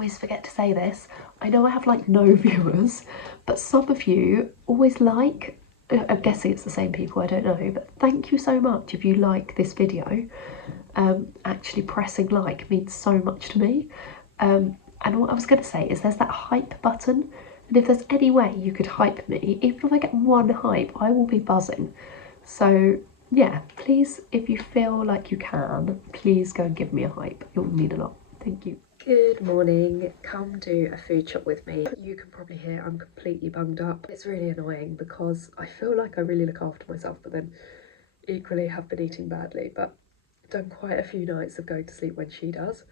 always forget to say this. I know I have like no viewers, but some of you always like, I'm guessing it's the same people, I don't know, but thank you so much if you like this video. Actually pressing like means so much to me. And what I was going to say is there's that hype button, and if there's any way you could hype me, even if I get one hype, I will be buzzing. So yeah, please, if you feel like you can, please go and give me a hype. It will mean a lot. Thank you. Good morning. Come do a food shop with me. You can probably hear I'm completely bunged up. It's really annoying because I feel like I really look after myself, but then equally have been eating badly, but done quite a few nights of going to sleep when she does,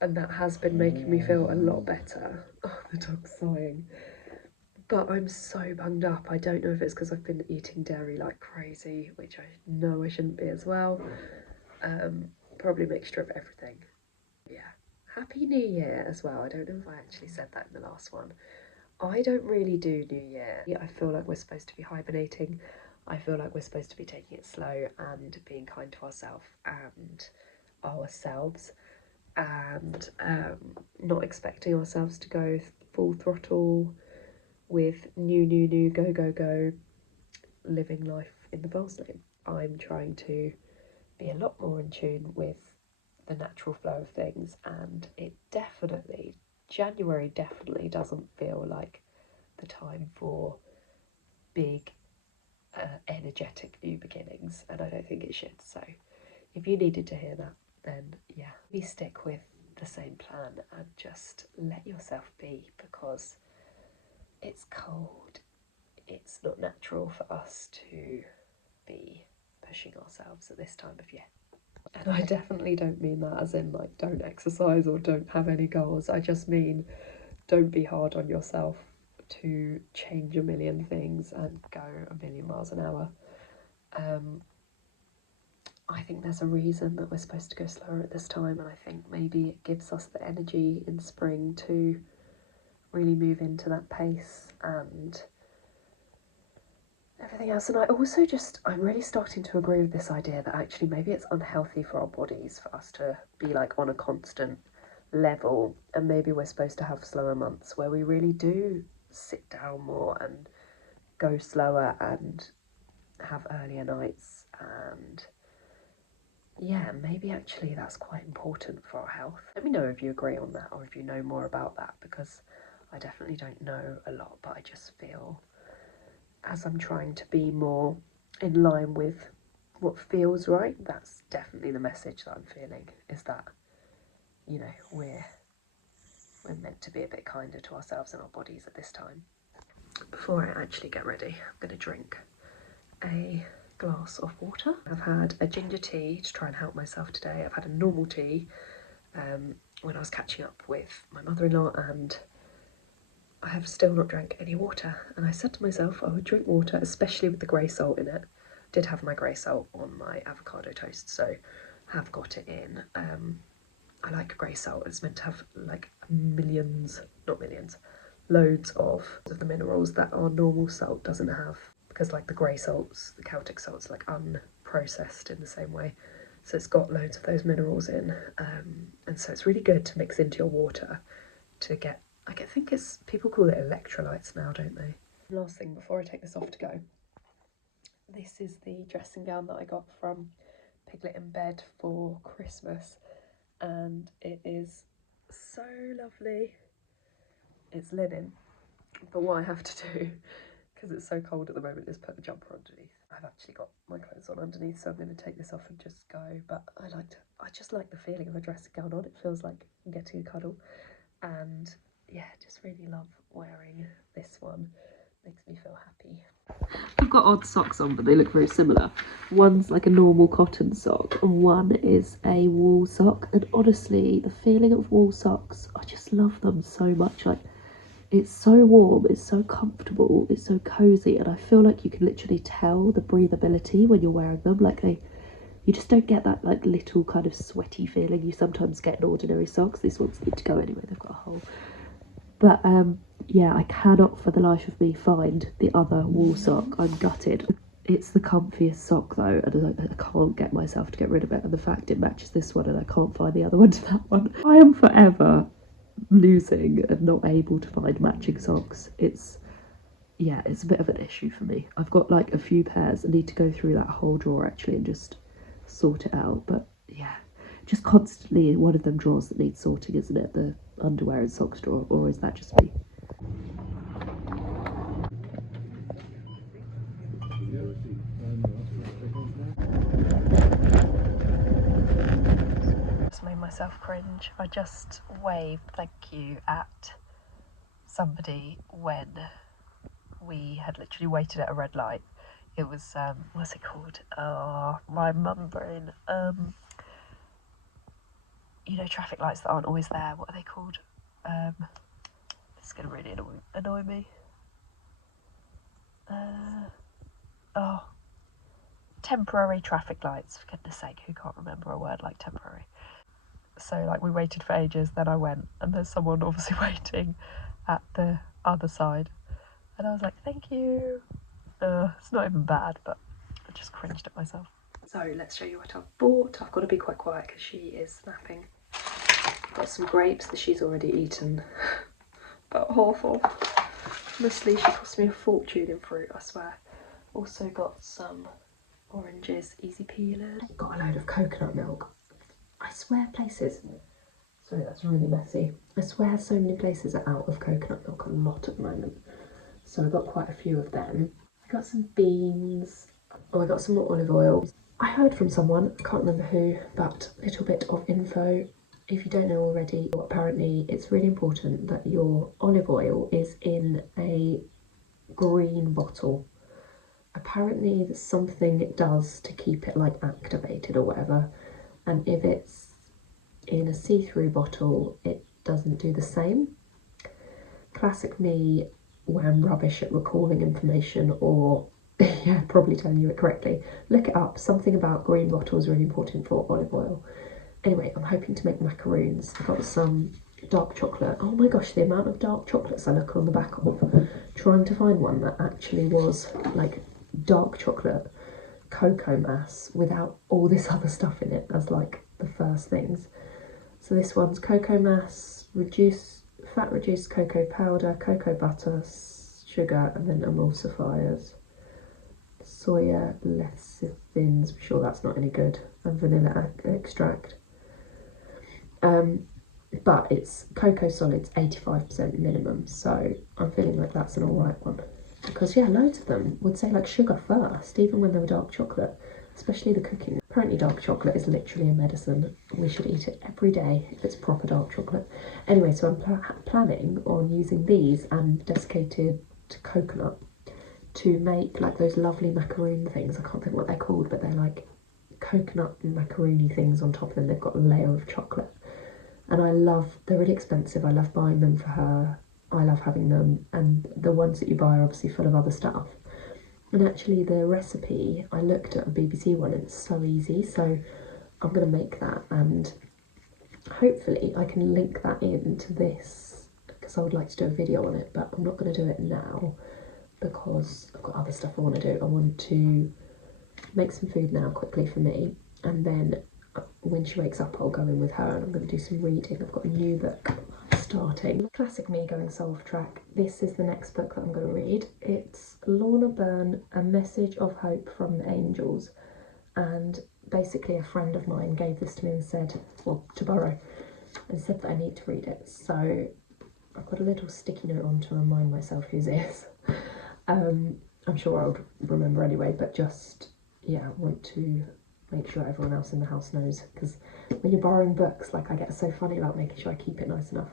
and that has been making me feel a lot better. Oh, the dog's sighing. But I'm so bunged up. I don't know if it's because I've been eating dairy like crazy, which I know I shouldn't be as well. Probably a mixture of everything. Yeah. Happy New Year as well. I don't know if I actually said that in the last one. I don't really do New Year. I feel like we're supposed to be hibernating. I feel like we're supposed to be taking it slow and being kind to ourselves and not expecting ourselves to go full throttle with new, go, living life in the fast lane. I'm trying to be a lot more in tune with the natural flow of things, and January definitely doesn't feel like the time for big energetic new beginnings, and I don't think it should. So if you needed to hear that, then yeah, we stick with the same plan and just let yourself be, because it's cold. It's not natural for us to be pushing ourselves at this time of year. And I definitely don't mean that as in like don't exercise or don't have any goals. I just mean don't be hard on yourself to change a million things and go a million miles an hour. I think there's a reason that we're supposed to go slower at this time, and I think maybe it gives us the energy in spring to really move into that pace and everything else. And I'm really starting to agree with this idea that actually maybe it's unhealthy for our bodies for us to be like on a constant level, and maybe we're supposed to have slower months where we really do sit down more and go slower and have earlier nights, and yeah, maybe actually that's quite important for our health. Let me know if you agree on that or if you know more about that, because I definitely don't know a lot, but I just feel as I'm trying to be more in line with what feels right, that's definitely the message that I'm feeling, is that, you know, we're meant to be a bit kinder to ourselves and our bodies at this time. Before I actually get ready, I'm going to drink a glass of water. I've had a ginger tea to try and help myself today. I've had a normal tea when I was catching up with my mother-in-law, and I have still not drank any water. And I said to myself I would drink water, especially with the grey salt in it. I did have my grey salt on my avocado toast, so have got it in. I like grey salt. It's meant to have like loads of the minerals that our normal salt doesn't have, because like the grey salts, the Celtic salts, like unprocessed in the same way, so it's got loads of those minerals in, and so it's really good to mix into your water to get, I think it's, people call it electrolytes now, don't they? Last thing before I take this off to go, this is the dressing gown that I got from Piglet in Bed for Christmas, and it is so lovely. It's linen, but what I have to do, because it's so cold at the moment, is put the jumper underneath. I've actually got my clothes on underneath, so I'm going to take this off and just go. But I just like the feeling of a dressing gown on. It feels like I'm getting a cuddle, and yeah, just really love wearing this one. Makes me feel happy. I've got odd socks on, but they look very similar. One's like a normal cotton sock, and one is a wool sock. And honestly, the feeling of wool socks, I just love them so much. Like, it's so warm, it's so comfortable, it's so cozy, and I feel like you can literally tell the breathability when you're wearing them. Like you just don't get that like little kind of sweaty feeling you sometimes get in ordinary socks. These ones need to go anyway, they've got a hole. But yeah, I cannot for the life of me find the other wool sock. I'm gutted. It's the comfiest sock though, and I can't get myself to get rid of it. And the fact it matches this one and I can't find the other one to that one. I am forever losing and not able to find matching socks, it's a bit of an issue for me. I've got like a few pairs. I need to go through that whole drawer actually and just sort it out. But yeah, just constantly one of them drawers that needs sorting, isn't it? The underwear and socks drawer, or is that just me? Just made myself cringe. I just waved thank you at somebody when we had literally waited at a red light. It was what's it called? Oh, my mum brain. You know, traffic lights that aren't always there. What are they called? This is gonna really annoy me. Temporary traffic lights. For goodness sake, who can't remember a word like temporary? So like we waited for ages. Then I went, and there's someone obviously waiting at the other side, and I was like, "Thank you." It's not even bad, but I just cringed at myself. So let's show you what I've bought. I've got to be quite quiet because she is napping. Got some grapes that she's already eaten, but awful. Honestly, she cost me a fortune in fruit, I swear. Also got some oranges, easy peeling. Got a load of coconut milk. I swear places, sorry that's really messy. I swear so many places are out of coconut milk a lot at the moment. So I got quite a few of them. I got some beans. Oh, I got some more olive oil. I heard from someone, I can't remember who, but a little bit of info. If you don't know already, apparently it's really important that your olive oil is in a green bottle. Apparently there's something it does to keep it like activated or whatever, and if it's in a see-through bottle it doesn't do the same. Classic me where I'm rubbish at recalling information or yeah, probably telling you it correctly. Look it up. Something about green bottles really important for olive oil. Anyway, I'm hoping to make macaroons. I got some dark chocolate. Oh my gosh, the amount of dark chocolates I look on the back of. Trying to find one that actually was like dark chocolate cocoa mass without all this other stuff in it as like the first things. So this one's cocoa mass, fat reduced cocoa powder, cocoa butter, sugar, and then emulsifiers. Soya lecithins, I'm sure that's not any good, and vanilla extract. But it's cocoa solids 85% minimum, so I'm feeling like that's an alright one. Because yeah, loads of them would say like sugar first, even when they were dark chocolate, especially the cooking. Apparently dark chocolate is literally a medicine. We should eat it every day if it's proper dark chocolate. Anyway, so I'm planning on using these and desiccated coconut to make like those lovely macaroon things. I can't think what they're called, but they're like coconut macaroni things on top of them. They've got a layer of chocolate. And they're really expensive. I love buying them for her. I love having them. And the ones that you buy are obviously full of other stuff. And actually the recipe, I looked at a BBC one and it's so easy. So I'm going to make that and hopefully I can link that into this because I would like to do a video on it, but I'm not going to do it now because I've got other stuff I want to do. I want to make some food now quickly for me, and then when she wakes up I'll go in with her and I'm going to do some reading. I've got a new book starting. Classic me going so off track. This is the next book that I'm going to read. It's Lorna Byrne, A Message of Hope from the Angels, and basically a friend of mine gave this to me and said, well, to borrow, and said that I need to read it. So I've got a little sticky note on to remind myself whose it is. I'm sure I'll remember anyway, but just, yeah, I want to make sure everyone else in the house knows, because when you're borrowing books, like I get so funny about making sure I keep it nice enough.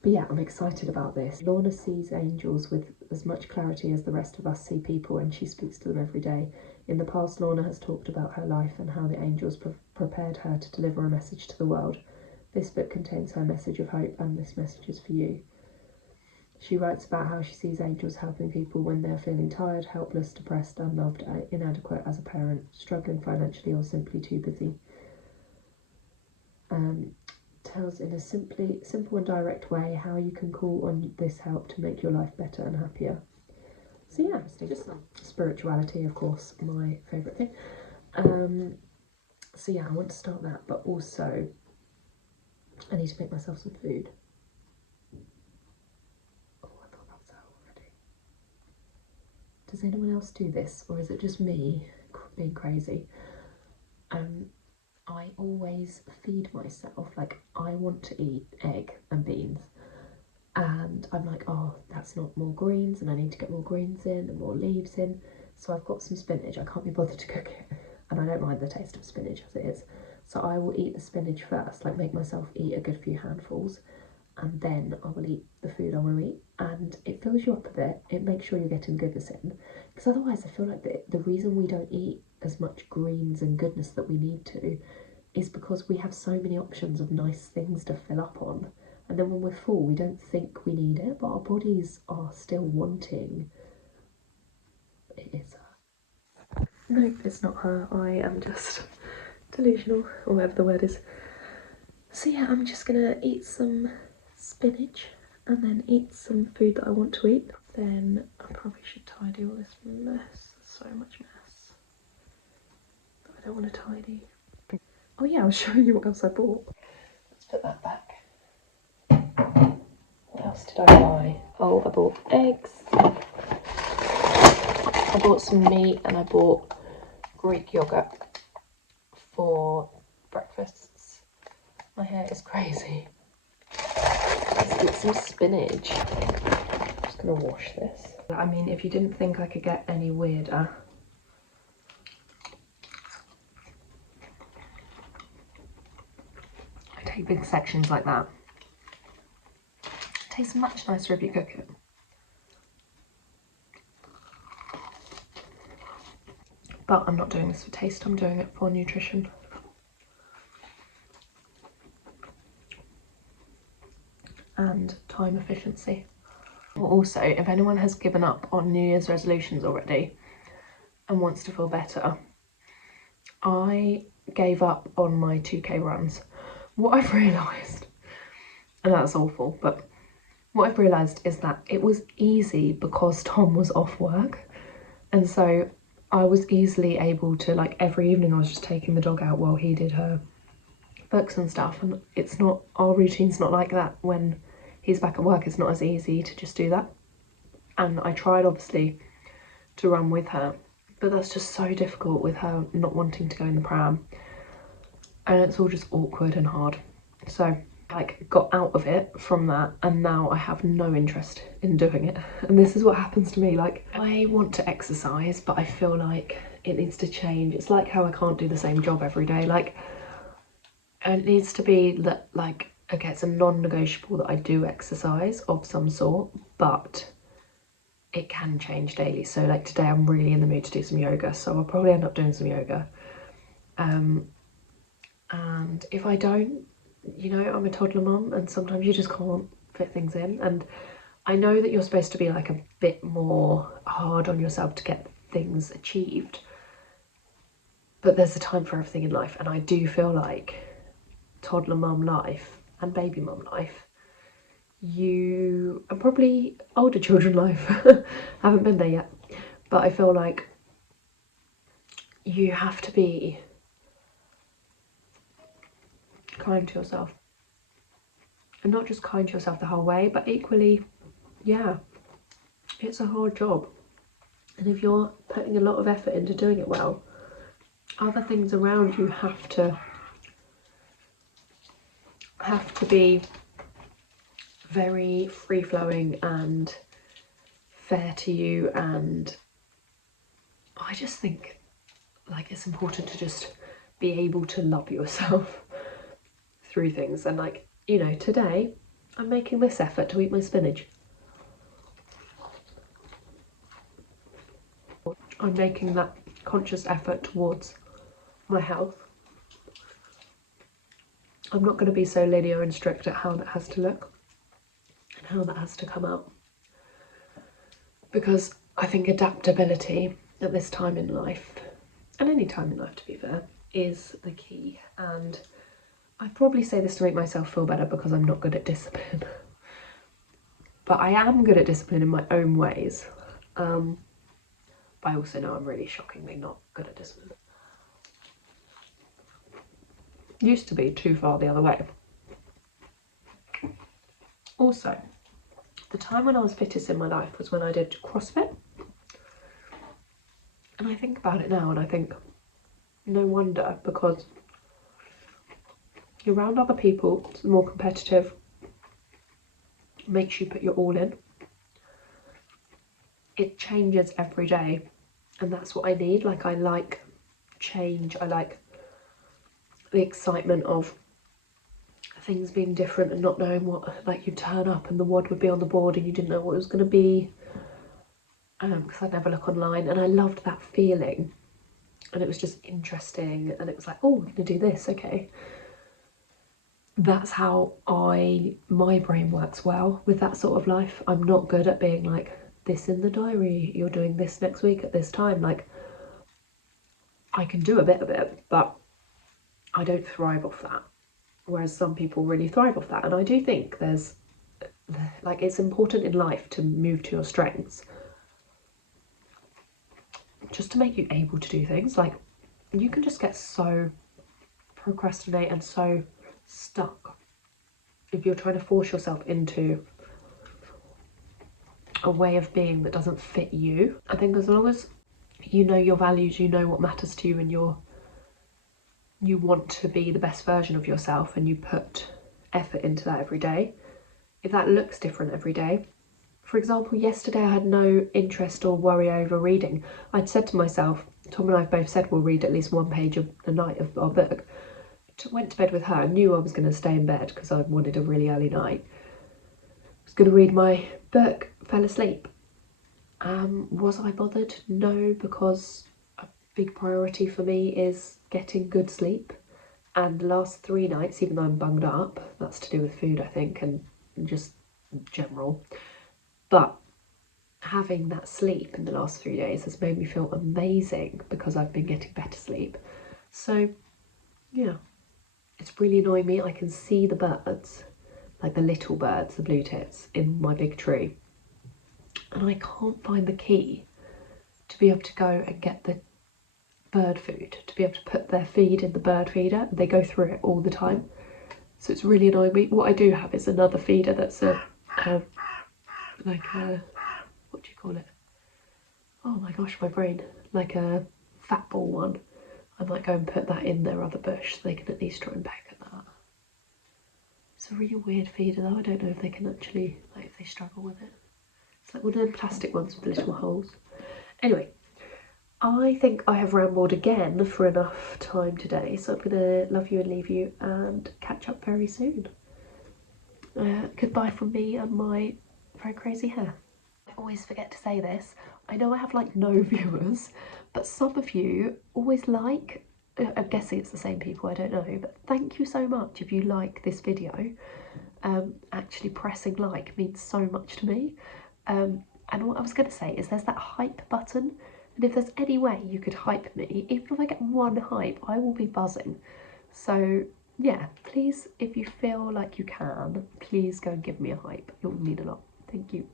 But yeah, I'm excited about this. Lorna sees angels with as much clarity as the rest of us see people, and she speaks to them every day. In the past, Lorna has talked about her life and how the angels prepared her to deliver a message to the world. This book contains her message of hope, and this message is for you. She writes about how she sees angels helping people when they're feeling tired, helpless, depressed, unloved, inadequate as a parent, struggling financially, or simply too busy. Tells in a simple and direct way how you can call on this help to make your life better and happier. So yeah, just spirituality, of course, my favourite thing. So yeah, I want to start that, but also I need to make myself some food. Does anyone else do this, or is it just me being crazy? I always feed myself, like I want to eat egg and beans, and I'm like, oh, that's not more greens, and I need to get more greens in and more leaves in. So I've got some spinach. I can't be bothered to cook it, and I don't mind the taste of spinach as it is. So I will eat the spinach first, like make myself eat a good few handfuls, and then I will eat the food I want to eat. And it fills you up a bit. It makes sure you're getting goodness in, because otherwise I feel like the reason we don't eat as much greens and goodness that we need to is because we have so many options of nice things to fill up on. And then when we're full, we don't think we need it, but our bodies are still wanting. It is her. Nope, it's not her. I am just delusional, or whatever the word is. So yeah, I'm just gonna eat some spinach and then eat some food that I want to eat. Then I probably should tidy all this mess. So much mess that I don't want to tidy. Oh yeah, I'll show you what else I bought. Let's put that back. What else did I buy? Oh, I bought eggs. I bought some meat and I bought Greek yogurt for breakfasts. My hair is crazy. Let's eat some spinach. I'm just gonna wash this. I mean, if you didn't think I could get any weirder, I take big sections like that. It tastes much nicer if you cook it. But I'm not doing this for taste, I'm doing it for nutrition. And time efficiency. Also, if anyone has given up on New Year's resolutions already and wants to feel better, I gave up on my 2K runs. What I've realised, and that's awful, but what I've realised is that it was easy because Tom was off work, and so I was easily able to, like, every evening I was just taking the dog out while he did her books and stuff, and it's not, our routine's not like that. When he's back at work, it's not as easy to just do that. And I tried obviously to run with her, but that's just so difficult with her not wanting to go in the pram, and it's all just awkward and hard. So like got out of it from that, and now I have no interest in doing it. And this is what happens to me, like I want to exercise but I feel like it needs to change. It's like how I can't do the same job every day, like it needs to be that, like, okay, it's a non-negotiable that I do exercise of some sort, but it can change daily. So like today I'm really in the mood to do some yoga, so I'll probably end up doing some yoga, and if I don't, you know, I'm a toddler mum and sometimes you just can't fit things in, and I know that you're supposed to be like a bit more hard on yourself to get things achieved, but there's a time for everything in life, and I do feel like toddler mum life and baby mum life, you and probably older children life, haven't been there yet, but I feel like you have to be kind to yourself, and not just kind to yourself the whole way, but equally, yeah, it's a hard job, and if you're putting a lot of effort into doing it well, other things around you have to be very free-flowing and fair to you. And I just think like it's important to just be able to love yourself through things. And like, you know, today I'm making this effort to eat my spinach. I'm making that conscious effort towards my health. I'm not going to be so linear and strict at how that has to look and how that has to come out, because I think adaptability at this time in life, and any time in life to be fair, is the key. And I probably say this to make myself feel better because I'm not good at discipline, but I am good at discipline in my own ways, but I also know I'm really shockingly not good at discipline. Used to be too far the other way. Also, the time when I was fittest in my life was when I did CrossFit. And I think about it now and I think, no wonder, because you're around other people, it's more competitive, makes you put your all in. It changes every day, and that's what I need. Like, I like change, I like the excitement of things being different and not knowing what, like, you turn up and the WOD would be on the board and you didn't know what it was going to be, because I'd never look online, and I loved that feeling, and it was just interesting, and it was like, oh, we're going to do this, okay. That's how my brain works well with that sort of life. I'm not good at being like, this in the diary, you're doing this next week at this time. Like, I can do a bit of it, but I don't thrive off that. Whereas some people really thrive off that. And I do think there's, like, it's important in life to move to your strengths, just to make you able to do things. Like, you can just get so procrastinate and so stuck if you're trying to force yourself into a way of being that doesn't fit you. I think as long as you know your values, you know what matters to you, and you want to be the best version of yourself, and you put effort into that every day, if that looks different every day. For example, yesterday I had no interest or worry over reading. I'd said to myself, Tom and I both said we'll read at least one page a night of our book. Went to bed with her, knew I was going to stay in bed because I wanted a really early night. Was going to read my book, fell asleep. Was I bothered? No, because a big priority for me is getting good sleep. And the last 3 nights, even though I'm bunged up, that's to do with food, I think, and just general, but having that sleep in the last 3 days has made me feel amazing because I've been getting better sleep. So yeah, it's really annoying me. I can see the birds, like the little birds, the blue tits, in my big tree, and I can't find the key to be able to go and get the bird food, to be able to put their feed in the bird feeder. They go through it all the time, so it's really annoying me. What I do have is another feeder that's like a, what do you call it? Oh my gosh, my brain. Like a fat ball one. I might go and put that in their other bush so they can at least try and peck at that. It's a really weird feeder though. I don't know if they can actually, like, if they struggle with it. It's like one of them plastic ones with the little holes. Anyway, I think I have rambled again for enough time today, so I'm gonna love you and leave you and catch up very soon. Goodbye from me and my very crazy hair. I always forget to say this. I know I have like no viewers, but some of you always like, I'm guessing it's the same people, I don't know, but thank you so much if you like this video. Actually pressing like means so much to me. And what I was going to say is there's that hype button, and if there's any way you could hype me, even if I get one hype, I will be buzzing. So yeah, please, if you feel like you can, please go and give me a hype. It will mean a lot. Thank you.